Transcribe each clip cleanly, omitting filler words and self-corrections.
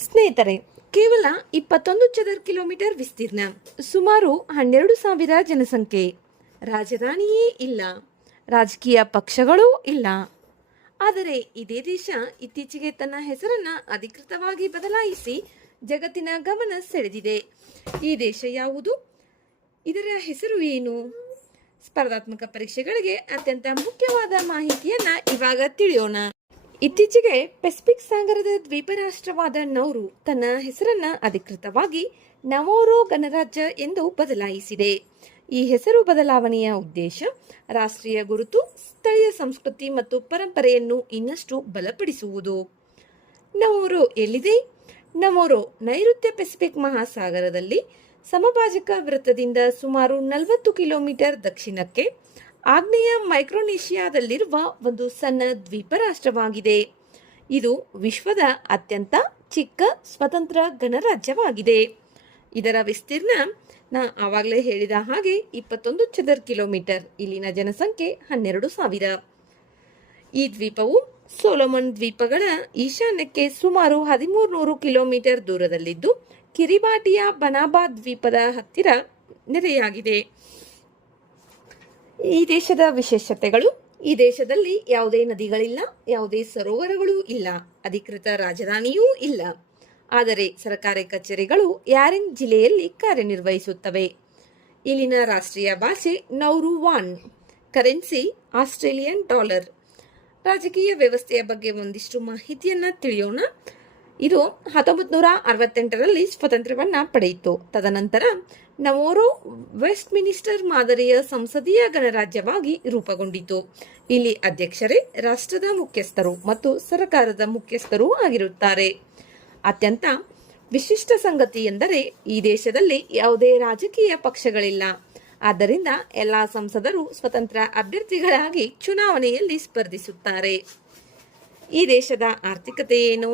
ಸ್ನೇಹಿತರೆ, ಕೇವಲ 21 ಚದರ್ ಕಿಲೋಮೀಟರ್ ವಿಸ್ತೀರ್ಣ, ಸುಮಾರು 12,000 ಜನಸಂಖ್ಯೆ, ರಾಜಧಾನಿಯೇ ಇಲ್ಲ, ರಾಜಕೀಯ ಪಕ್ಷಗಳೂ ಇಲ್ಲ. ಆದರೆ ಇದೇ ದೇಶ ಇತ್ತೀಚೆಗೆ ತನ್ನ ಹೆಸರನ್ನು ಅಧಿಕೃತವಾಗಿ ಬದಲಾಯಿಸಿ ಜಗತ್ತಿನ ಗಮನ ಸೆಳೆದಿದೆ. ಈ ದೇಶ ಯಾವುದು? ಇದರ ಹೆಸರು ಏನು? ಸ್ಪರ್ಧಾತ್ಮಕ ಪರೀಕ್ಷೆಗಳಿಗೆ ಅತ್ಯಂತ ಮುಖ್ಯವಾದ ಮಾಹಿತಿಯನ್ನ ಇವಾಗ ತಿಳಿಯೋಣ. ಇತ್ತೀಚೆಗೆ ಪೆಸಿಫಿಕ್ ಸಾಗರದ ದ್ವೀಪ ರಾಷ್ಟ್ರವಾದ ನೌರು ತನ್ನ ಹೆಸರನ್ನ ಅಧಿಕೃತವಾಗಿ ನಮೋರೋ ಗಣರಾಜ್ಯ ಎಂದು ಬದಲಾಯಿಸಿದೆ. ಈ ಹೆಸರು ಬದಲಾವಣೆಯ ಉದ್ದೇಶ ರಾಷ್ಟ್ರೀಯ ಗುರುತು, ಸ್ಥಳೀಯ ಸಂಸ್ಕೃತಿ ಮತ್ತು ಪರಂಪರೆಯನ್ನು ಇನ್ನಷ್ಟು ಬಲಪಡಿಸುವುದು. ನಮೋರೋ ಎಲ್ಲಿದೆ? ನಮೋರೋ ನೈಋತ್ಯ ಪೆಸಿಫಿಕ್ ಮಹಾಸಾಗರದಲ್ಲಿ ಸಮಭಾಜಕ ವೃತ್ತದಿಂದ ಸುಮಾರು 40 ಕಿಲೋಮೀಟರ್ ದಕ್ಷಿಣಕ್ಕೆ ಆಗ್ನೇಯ ಮೈಕ್ರೋನೇಷಿಯಾದಲ್ಲಿರುವ ಒಂದು ಸಣ್ಣ ದ್ವೀಪ ರಾಷ್ಟ್ರವಾಗಿದೆ. ಇದು ವಿಶ್ವದ ಅತ್ಯಂತ ಚಿಕ್ಕ ಸ್ವತಂತ್ರ ಗಣರಾಜ್ಯವಾಗಿದೆ. ಇದರ ವಿಸ್ತೀರ್ಣ ಆವಾಗಲೇ ಹೇಳಿದ ಹಾಗೆ 21 ಚದರ್ ಕಿಲೋಮೀಟರ್. ಇಲ್ಲಿನ ಜನಸಂಖ್ಯೆ 12,000. ಈ ದ್ವೀಪವು ಸೊಲೊಮನ್ ದ್ವೀಪಗಳ ಈಶಾನ್ಯಕ್ಕೆ ಸುಮಾರು 1300 ಕಿಲೋಮೀಟರ್ ದೂರದಲ್ಲಿದ್ದು ಕಿರಿಬಾಟಿಯ ಬನಾಬಾ ದ್ವೀಪದ ಹತ್ತಿರ ನೆಲೆಯಾಗಿದೆ. ಈ ದೇಶದ ವಿಶೇಷತೆಗಳು: ಈ ದೇಶದಲ್ಲಿ ಯಾವುದೇ ನದಿಗಳಿಲ್ಲ, ಯಾವುದೇ ಸರೋವರಗಳೂ ಇಲ್ಲ, ಅಧಿಕೃತ ರಾಜಧಾನಿಯೂ ಇಲ್ಲ. ಆದರೆ ಸರ್ಕಾರಿ ಕಚೇರಿಗಳು ಯಾರಿಂಗ್ ಜಿಲ್ಲೆಯಲ್ಲಿ ಕಾರ್ಯನಿರ್ವಹಿಸುತ್ತವೆ. ಇಲ್ಲಿನ ರಾಷ್ಟ್ರೀಯ ಭಾಷೆ ನೌರುವಾನ್, ಕರೆನ್ಸಿ ಆಸ್ಟ್ರೇಲಿಯನ್ ಡಾಲರ್. ರಾಜಕೀಯ ವ್ಯವಸ್ಥೆಯ ಬಗ್ಗೆ ಒಂದಿಷ್ಟು ಮಾಹಿತಿಯನ್ನ ತಿಳಿಯೋಣ. ಇದು 1968ರಲ್ಲಿ ಸ್ವಾತಂತ್ರ್ಯವನ್ನ ಪಡೆಯಿತು. ತದನಂತರ ನಮೋರೋ ವೆಸ್ಟ್ ಮಿನಿಸ್ಟರ್ ಮಾದರಿಯ ಸಂಸದೀಯ ಗಣರಾಜ್ಯವಾಗಿ ರೂಪುಗೊಂಡಿತು. ಇಲ್ಲಿ ಅಧ್ಯಕ್ಷರೇ ರಾಷ್ಟ್ರದ ಮುಖ್ಯಸ್ಥರು ಮತ್ತು ಸರ್ಕಾರದ ಮುಖ್ಯಸ್ಥರೂ ಆಗಿರುತ್ತಾರೆ. ಅತ್ಯಂತ ವಿಶಿಷ್ಟ ಸಂಗತಿ ಎಂದರೆ ಈ ದೇಶದಲ್ಲಿ ಯಾವುದೇ ರಾಜಕೀಯ ಪಕ್ಷಗಳಿಲ್ಲ. ಆದ್ದರಿಂದ ಎಲ್ಲ ಸಂಸದರು ಸ್ವತಂತ್ರ ಅಭ್ಯರ್ಥಿಗಳಾಗಿ ಚುನಾವಣೆಯಲ್ಲಿ ಸ್ಪರ್ಧಿಸುತ್ತಾರೆ. ಈ ದೇಶದ ಆರ್ಥಿಕತೆ ಏನು?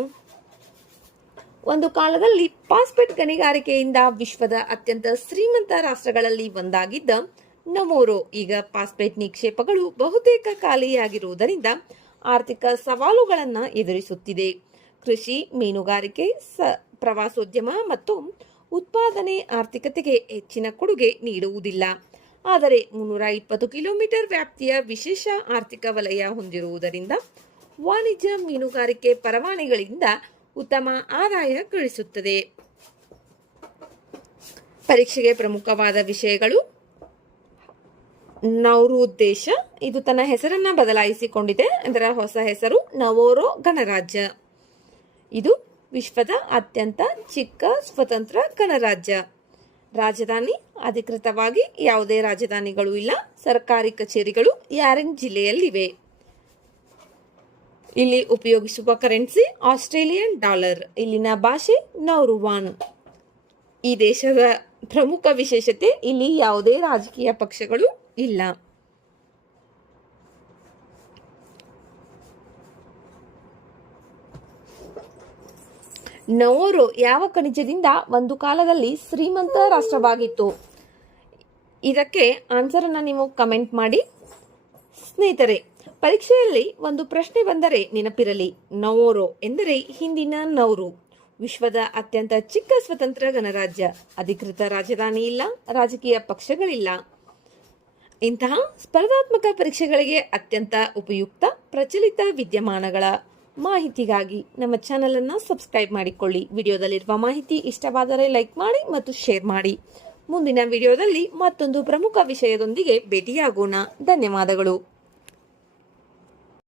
ಒಂದು ಕಾಲದಲ್ಲಿ ಫಾಸ್ಫೇಟ್ ಗಣಿಗಾರಿಕೆಯಿಂದ ವಿಶ್ವದ ಅತ್ಯಂತ ಶ್ರೀಮಂತ ರಾಷ್ಟ್ರಗಳಲ್ಲಿ ಒಂದಾಗಿದ್ದ ನಮೋರೋ ಈಗ ಫಾಸ್ಫೇಟ್ ನಿಕ್ಷೇಪಗಳು ಬಹುತೇಕ ಖಾಲಿಯಾಗಿರುವುದರಿಂದ ಆರ್ಥಿಕ ಸವಾಲುಗಳನ್ನು ಎದುರಿಸುತ್ತಿದೆ. ಕೃಷಿ, ಮೀನುಗಾರಿಕೆ, ಪ್ರವಾಸೋದ್ಯಮ ಮತ್ತು ಉತ್ಪಾದನೆ ಆರ್ಥಿಕತೆಗೆ ಹೆಚ್ಚಿನ ಕೊಡುಗೆ ನೀಡುವುದಿಲ್ಲ. ಆದರೆ 320 ಕಿಲೋಮೀಟರ್ ವ್ಯಾಪ್ತಿಯ ವಿಶೇಷ ಆರ್ಥಿಕ ವಲಯ ಹೊಂದಿರುವುದರಿಂದ ವಾಣಿಜ್ಯ ಮೀನುಗಾರಿಕೆ ಪರವಾನಗಿಗಳಿಂದ ಉತ್ತಮ ಆದಾಯ ಗಳಿಸುತ್ತದೆ. ಪರೀಕ್ಷೆಗೆ ಪ್ರಮುಖವಾದ ವಿಷಯಗಳು: ನೌರು ದೇಶ ಇದು ತನ್ನ ಹೆಸರನ್ನ ಬದಲಾಯಿಸಿಕೊಂಡಿದೆ. ಅದರ ಹೊಸ ಹೆಸರು ನಮೋರೋ ಗಣರಾಜ್ಯ. ಇದು ವಿಶ್ವದ ಅತ್ಯಂತ ಚಿಕ್ಕ ಸ್ವತಂತ್ರ ಗಣರಾಜ್ಯ. ರಾಜಧಾನಿ: ಅಧಿಕೃತವಾಗಿ ಯಾವುದೇ ರಾಜಧಾನಿಗಳು ಇಲ್ಲ. ಸರ್ಕಾರಿ ಕಚೇರಿಗಳು ಯಾರಿಂಗ್ ಜಿಲ್ಲೆಯಲ್ಲಿವೆ. ಇಲ್ಲಿ ಉಪಯೋಗಿಸುವ ಕರೆನ್ಸಿ ಆಸ್ಟ್ರೇಲಿಯನ್ ಡಾಲರ್. ಇಲ್ಲಿನ ಭಾಷೆ ನೌರುವಾನ್. ಈ ದೇಶದ ಪ್ರಮುಖ ವಿಶೇಷತೆ: ಇಲ್ಲಿ ಯಾವುದೇ ರಾಜಕೀಯ ಪಕ್ಷಗಳು ಇಲ್ಲ. ನಮೋರೋ ಯಾವ ಖನಿಜದಿಂದ ಒಂದು ಕಾಲದಲ್ಲಿ ಶ್ರೀಮಂತ ರಾಷ್ಟ್ರವಾಗಿತ್ತು? ಇದಕ್ಕೆ ಆನ್ಸರ್ ಅನ್ನು ನೀವು ಕಮೆಂಟ್ ಮಾಡಿ. ಸ್ನೇಹಿತರೆ, ಪರೀಕ್ಷೆಯಲ್ಲಿ ಒಂದು ಪ್ರಶ್ನೆ ಬಂದರೆ ನೆನಪಿರಲಿ, ನಮೋರೋ ಎಂದರೆ ಹಿಂದಿನ ನೌರು, ವಿಶ್ವದ ಅತ್ಯಂತ ಚಿಕ್ಕ ಸ್ವತಂತ್ರ ಗಣರಾಜ್ಯ. ಅಧಿಕೃತ ರಾಜಧಾನಿ ಇಲ್ಲ, ರಾಜಕೀಯ ಪಕ್ಷಗಳಿಲ್ಲ. ಇಂತಹ ಸ್ಪರ್ಧಾತ್ಮಕ ಪರೀಕ್ಷೆಗಳಿಗೆ ಅತ್ಯಂತ ಉಪಯುಕ್ತ ಪ್ರಚಲಿತ ವಿದ್ಯಮಾನಗಳ ಮಾಹಿತಿಗಾಗಿ ನಮ್ಮ ಚಾನೆಲ್ ಅನ್ನು ಸಬ್ಸ್ಕ್ರೈಬ್ ಮಾಡಿಕೊಳ್ಳಿ. ವಿಡಿಯೋದಲ್ಲಿರುವ ಮಾಹಿತಿ ಇಷ್ಟವಾದರೆ ಲೈಕ್ ಮಾಡಿ ಮತ್ತು ಶೇರ್ ಮಾಡಿ. ಮುಂದಿನ ವಿಡಿಯೋದಲ್ಲಿ ಮತ್ತೊಂದು ಪ್ರಮುಖ ವಿಷಯದೊಂದಿಗೆ ಭೇಟಿಯಾಗೋಣ. ಧನ್ಯವಾದಗಳು.